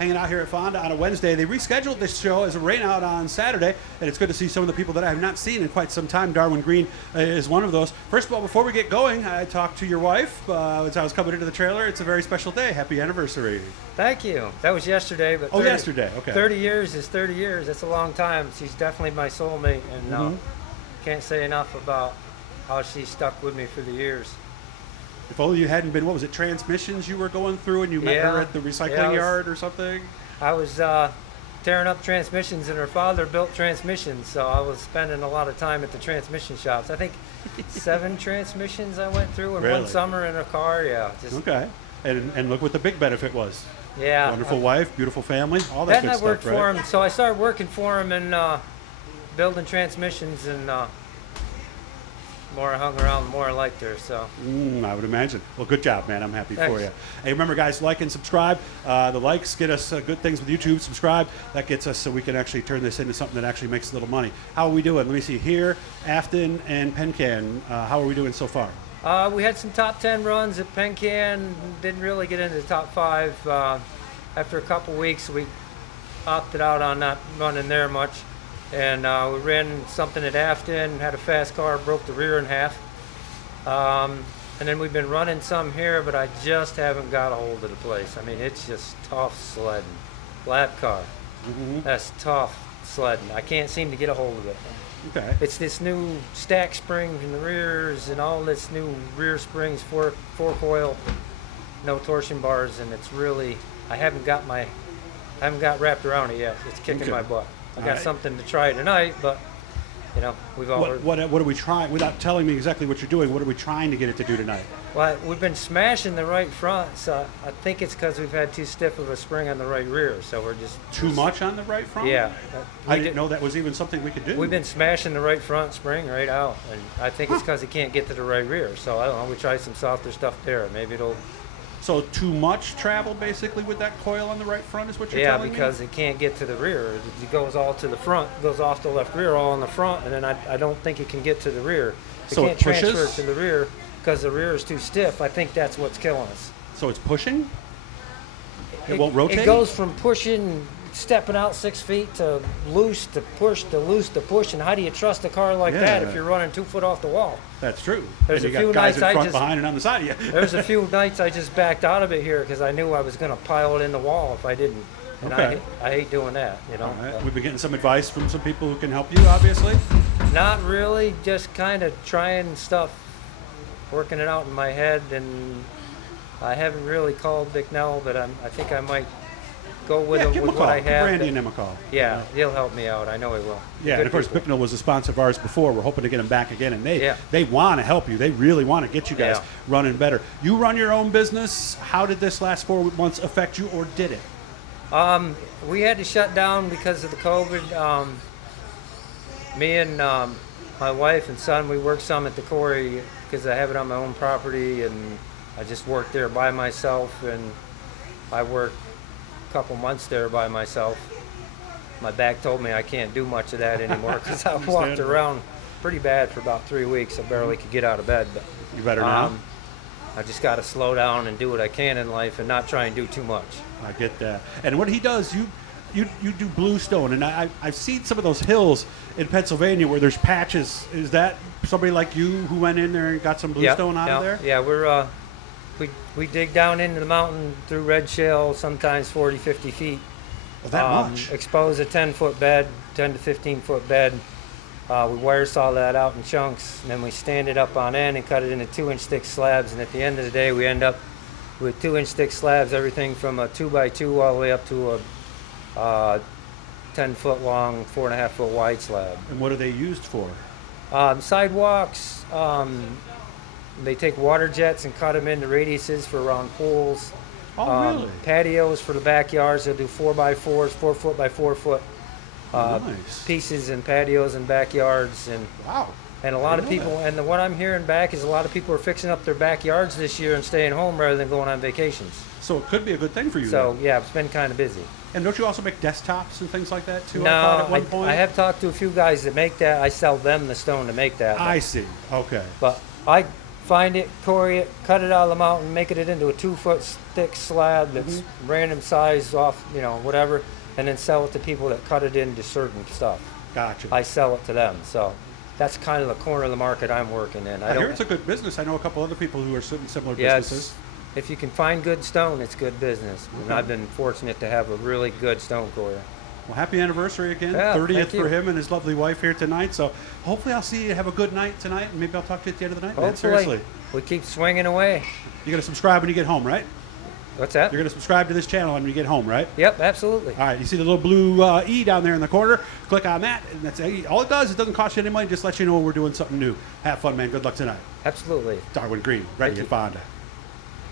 hanging out here at Fonda on a Wednesday. They rescheduled this show as a rain out on Saturday, and it's good to see some of the people that I have not seen in quite some time. Darwin Greene is one of those. First of all, before we get going, I talked to your wife as I was coming into the trailer. It's a very special day. Happy anniversary. Thank you. That was yesterday. But 30, yesterday. Okay. 30 years is 30 years. That's a long time. She's definitely my soulmate, and can't say enough about how she stuck with me for the years. If only you hadn't been, what was it, transmissions you were going through and you met her at the recycling yard or something? I was tearing up transmissions, and her father built transmissions, so I was spending a lot of time at the transmission shops. I think 7 transmissions I went through in one summer in a car. Yeah. Okay. And look what the big benefit was. Yeah. Wonderful wife, beautiful family, all that good stuff, I worked for him, so I started working for him and building transmissions, and the more I hung around, the more I liked her. So I would imagine. Well, good job, man. I'm happy Thanks. for you. Hey, remember, guys, like and subscribe. The likes get us good things with YouTube. Subscribe. That gets us so we can actually turn this into something that actually makes a little money. How are we doing? Let me see here. Afton and Pencan. How are we doing so far? We had some top 10 runs at Pencan. Didn't really get into the top 5. After a couple weeks, we opted out on not running there much. And we ran something at Afton, had a fast car, broke the rear in half. And then we've been running some here, but I just haven't got a hold of the place. I mean, it's just tough sledding. Lap car. That's tough sledding. I can't seem to get a hold of it. Okay. It's this new stack spring in the rears and all this new rear springs, four coil, no torsion bars, and it's really, I haven't got wrapped around it yet. It's kicking my butt. I got something to try tonight, but we've all heard. What are we trying? Without telling me exactly what you're doing, what are we trying to get it to do tonight? Well, we've been smashing the right front, so I think it's because we've had too stiff of a spring on the right rear, so we're just too much on the right front. Yeah, I didn't know that was even something we could do. We've been smashing the right front spring right out, and I think it's because it can't get to the right rear. So I don't know. We try some softer stuff there. Maybe it'll. So too much travel basically with that coil on the right front is what you're telling me? Yeah, because it can't get to the rear. It goes all to the front, goes off the left rear all in the front, and then I don't think it can get to the rear. It so can't transfer it to the rear because the rear is too stiff. I think that's what's killing us. So it's pushing? It won't rotate? It goes from pushing, stepping out 6 feet to loose to push to loose to push. And how do you trust a car like that if you're running 2 foot off the wall? That's true. There's and a you few got guys nights in front, behind, and on the side of you. There's a few nights I just backed out of it here because I knew I was going to pile it in the wall if I didn't. And I hate doing that, Right. We've been getting some advice from some people who can help you, obviously. Not really, just kind of trying stuff, working it out in my head, and I haven't really called Bicknell, but I think I might go with him with what I have. Randy and him a call. Yeah, he'll help me out. I know he will. Yeah, and of course, Bicknell was a sponsor of ours before. We're hoping to get him back again, and they want to help you. They really want to get you guys running better. You run your own business. How did this last 4 months affect you, or did it? We had to shut down because of the COVID. Me and my wife and son, we worked some at the quarry because I have it on my own property, and I just worked there by myself, and I worked a couple months there by myself. My back told me I can't do much of that anymore because I walked around pretty bad for about 3 weeks. I barely could get out of bed. But you better now? I just got to slow down and do what I can in life and not try and do too much. I get that. And what he does, you do bluestone, and I've seen some of those hills in Pennsylvania where there's patches. Is that somebody like you who went in there and got some bluestone out of there? Yeah, we dig down into the mountain through red shale, sometimes 40, 50 feet. Well, that much? Expose a 10-foot bed, 10 to 15-foot bed. We wire saw that out in chunks, and then we stand it up on end and cut it into 2-inch thick slabs. And at the end of the day, we end up with 2-inch thick slabs, everything from a 2x2 all the way up to a 10-foot long, 4.5-foot wide slab. And what are they used for? Sidewalks. They take water jets and cut them into radiuses for around pools. Oh, really? Patios for the backyards. They'll do 4x4s, 4 foot by 4 foot nice. Pieces and patios and backyards. And wow. And a lot of people, and what I'm hearing back is a lot of people are fixing up their backyards this year and staying home rather than going on vacations. So it could be a good thing for you. So then. Yeah, it's been kind of busy. And don't you also make desktops and things like that too? No, I thought at one point? I have talked to a few guys that make that. I sell them the stone to make that. I see. Okay. But find it, quarry it, cut it out of the mountain, make it into a 2-foot thick slab that's random size off, whatever, and then sell it to people that cut it into certain stuff. Gotcha. I sell it to them. So that's kind of the corner of the market I'm working in. I hear it's a good business. I know a couple other people who are in similar businesses. If you can find good stone, it's good business. And I've been fortunate to have a really good stone quarrier. Well, happy anniversary again. Yeah, 30th thank you. for him and his lovely wife here tonight. So hopefully I'll see you have a good night tonight, and maybe I'll talk to you at the end of the night. Man, Hopefully. seriously. We keep swinging away. You're going to subscribe when you get home, right? What's that? You're going to subscribe to this channel when you get home, right? Yep, absolutely. All right, you see the little blue E down there in the corner? Click on that, and that's all it does. It doesn't cost you any money. Just lets you know we're doing something new. Have fun, man. Good luck tonight. Absolutely. Darwin Greene, right Thank at you. Fonda.